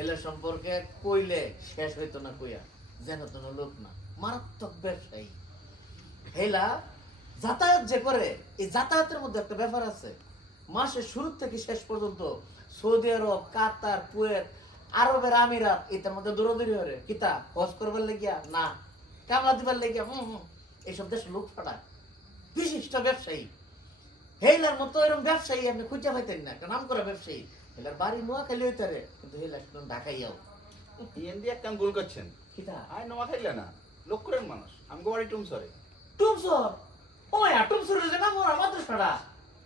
হেলে সম্পর্কে কইলে শেষ হইতো না কইয়া, যেন তেন লোক না, মারাত্মক ব্যবসায়ী। হেলা যাতায়াত যে করে, এই যাতায়াতের মধ্যে একটা ব্যাপার আছে। মাসের শুরু থেকে শেষ পর্যন্ত সৌদি আরব, কাতার, কুয়েত, আরবের আমিরাত, এটার মধ্যে দৌড়দৌড়ি হরে। কিতা হজ করবার লেগিয়া? না। কামলা দিবার লেগিয়া? হুম হুম। এইসব দেশ লোক ফাটায়। বিশিষ্ট ব্যবসায়ী। হেলার মতো এরকম ব্যবসায়ী আপনি খুঁজে পাইতেন না নাম করা ব্যবসায়ী। বাড়ি নোয়া খালি হইতে রে কিন্তু একদম ঢাকাইয়াও ইয়েন দিয়ে একটা ভুল করছেন। কিতা? আয় নোয়া খাইলে না লোক করেন মানুষ। আমি বাড়ি টুমসরে। টুমসর? ও মায়া টুমসরের যে নাম ওরা মাদ্রাসাটা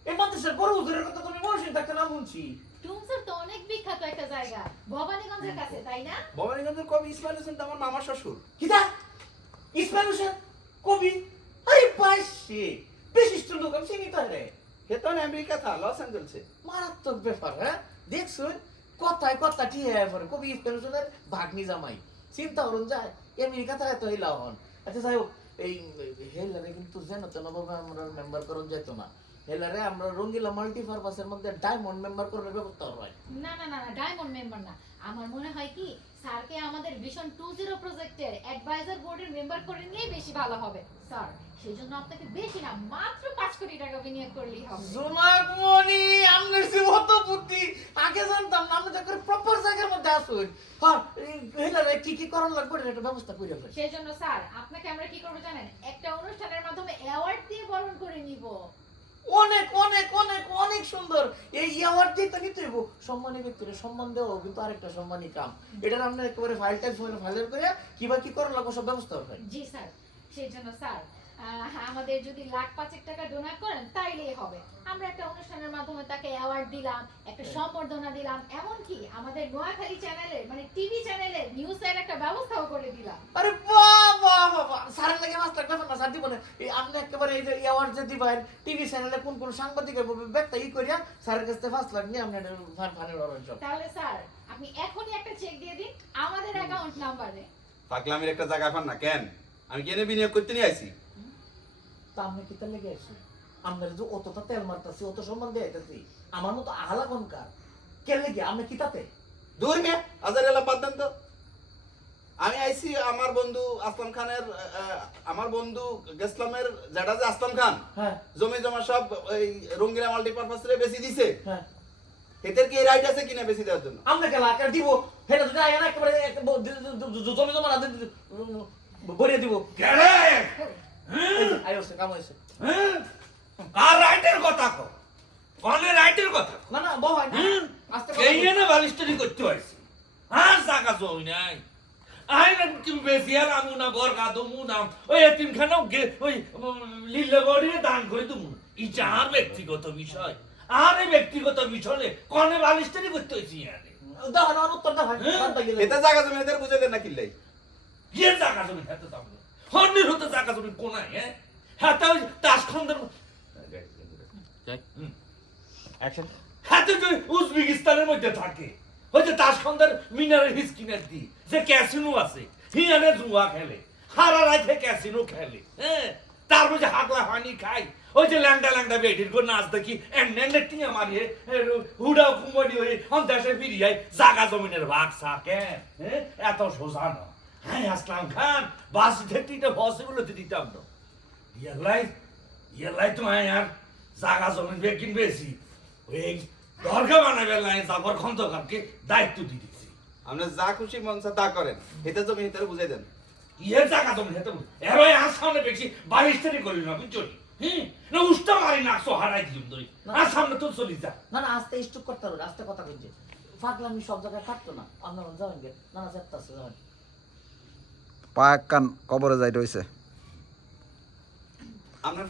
এই মাদ্রাসার বড় হুজুরের কথা তুমি থাকতে নাম শুনছি। টুমসর তো অনেক বিখ্যাত একটা জায়গা ভবানীগঞ্জের কাছে তাই না? ভবানীগঞ্জের কবি ইসমাইল হোসেন তো আমার মামা শ্বশুর। কিতা? ইসমাইল হোসেন? কবি? আরে পাইছি বিশিষ্ট লোক আমি চিনি তো রে হে তো আমেরিকা থা লস অ্যাঞ্জেলসে। মারাত্মক ব্যাপার হ্যাঁ? দেখছুন, কথায় কথা ঠিক হয়ে পড়ে কবি ইসমাইল হোসেনের ভাগ্নি জামাই। চিন্তা করুন যায় আমেরিকা থাকে তো হিলা হন আচ্ছা যাই হোক, এই হেলারে কিন্তু জানো তো নবম আমরা মেম্বার করুন যেত না। হেলারে আমরা রঙ্গিলা মাল্টিপারপাসের মধ্যে ডায়মন্ড মেম্বার করার ব্যবস্থা হয় না না না না ডায়মন্ড মেম্বার না। আমার মনে হয় কি স্যারকে আমাদের ভিশন টু জিরো প্রজেক্টের অ্যাডভাইজার বোর্ডের মেম্বার করে নিয়ে বেশি ভালো হবে। স্যার সেই জন্য আপনাকে বেশি না মাত্র পাঁচ কোটি টাকা বিনিয়োগ করলেই হবে। আমনের সে অত বুদ্ধি আগে জানতাম না আমি তো করে প্রপার জায়গার মধ্যে আসুন। হ্যাঁ হেলারে কি কি করার লাগবে এটা ব্যবস্থা করে ফেল সেই জন্য স্যার আপনাকে আমরা কি করব জানেন? একটা অনুষ্ঠানের মাধ্যমে অ্যাওয়ার্ড দিয়ে বরণ করে নিব। অনেক অনেক অনেক অনেক সুন্দর। এই অ্যাওয়ার্ড দিয়ে তো নিতে সম্মানী ব্যক্তির সম্মান দেওয়া কিন্তু আরেকটা সম্মানী কাম। এটার আমরা একেবারে ফাইল টাইপ ফাইলের করে কিবা কি করার লাগবে সব ব্যবস্থা হবে। জি স্যার সেই জন্য স্যার আমাদের যদি লাখ পাঁচেক টাকা ডোনেট করেন তাইলেই হবে। আমরা একটা অনুষ্ঠানের মাধ্যমে তাকে অ্যাওয়ার্ড দিলাম একটা সম্বর্ধনা দিলাম এমনকি আমাদের নোয়াখালী চ্যানেলের মানে টিভি চ্যানেলের নিউজের একটা ব্যবস্থাও করে দিলাম। আরে মাস্টার ব্যাপার না স্যার দিব না এই আপনি একেবারে এই যে অ্যাওয়ার্ড যে দিবেন টিভি চ্যানেলে কোন কোন সাংবাদিক ব্যক্তি ই করিয়া স্যারের কাছে ফার্স্ট লাখ নিয়ে আপনি ফান ফানের অরেঞ্জ তাহলে স্যার আপনি এখনই একটা চেক দিয়ে দিন আমাদের অ্যাকাউন্ট নাম্বারে পাগলামির একটা জায়গা পান না কেন? আমি কেনে বিনিয়োগ করতে নিয়ে আইছি? তা আপনি কিতা লেগে আসি আমরা যে অতটা তেল মারতাছি অত সম্মান দেয়াইতেছি আমার মতো আহালা কোনকার কে লেগে? আপনি কিতাতে দূর মে আজার এলা বাদ দেন তো। আমি আইছি আমার বন্ধু আসলাম খানের আমার বন্ধু গেসলামের যেটা যে আসলাম খান হ্যাঁ। জমি জমা সব ওই রঙ্গিলা মাল্টিপারপাস রে বেশি দিছে। হ্যাঁ। এদের কি রাইট আছে কিনা বেশি দেওয়ার জন্য? আমরা গেলা একটা দিব। সেটা যদি আয় না একেবারে জমি জমা না ভরিয়ে দিব। কাম হয়েছে। হ্যাঁ? আর রাইটের কথা কো কনে রাইটের কথা না না বহ হয় আস্তে এই না করতে পারছি আর জাগা জমি নাই। আই না কি বেশি আর আমু না বরগা দমু না ওই এতিম খানাও গে ওই লিল্লে বড়িয়ে দান করে তুমি ইটা আর ব্যক্তিগত বিষয় আর এই ব্যক্তিগত বিষয়ে কনে বালিস্টারি করতে হয়েছি আরে দাও না উত্তর দাও ভাই হ্যাঁ? গেলে। এতে জায়গা জমি এদের বুঝে দেন না কিল্লাই গিয়ে জাগা জমি খেতে যাব হন্যের হতে জাগা জমি কোনায় হ্যাঁ? হাতে ওই তাসখন্দের অ্যাকশন হাতে তো উজবেকিস্তানের মধ্যে থাকে। ওই যে তাসখন্দের মিনারের হিসকিনের দি, যে ক্যাসিনো আছে। হিয়ানে জুয়া খেলে, হারা রাইতে ক্যাসিনো খেলে হ্যাঁ তার মধ্যে হাগলা হানি খাই ওই যে ল্যাংডা ল্যাংডা বেটির করে নাচ দেখি টিয়া মারিয়ে হুডা কুমড়ি হয়ে হন দেশে ফিরিয়ে জাগা জমিনের ভাগ সাকে হ্যাঁ এত সোজা হ্যাঁ আসলাম খান, বাস ধেটিটা পসিবিলিটি দিতাম না। ইয়ালাই ইয়ালাই তো হ্যাঁ আর জাগা জমিন বেকিন বেশি। ওই দরগা বানাবে লাই জাবর খন্দকারকে দায়িত্ব দিয়ে দিছি আপনি যা খুশি মন তা করেন। এতে জমি এদের বুঝাই দেন। ইয়ে জাগা জমিন হেতে এর ওই আর সামনে বেশি বালিশটারি করি না বুঝছ? হুম? না উষ্টা মারি না একশো হারাই দিম ধরি। আর সামনে তো চলি যা। না না আস্তে স্টুক করতে হবে আস্তে কথা কইছে। ফাগলামি সব জায়গায় থাকতো না। আপনার যাবেন গে। না না চেপ্তা আছে যাবেন। পা এক কান কবরে যাই রয়েছে আপনার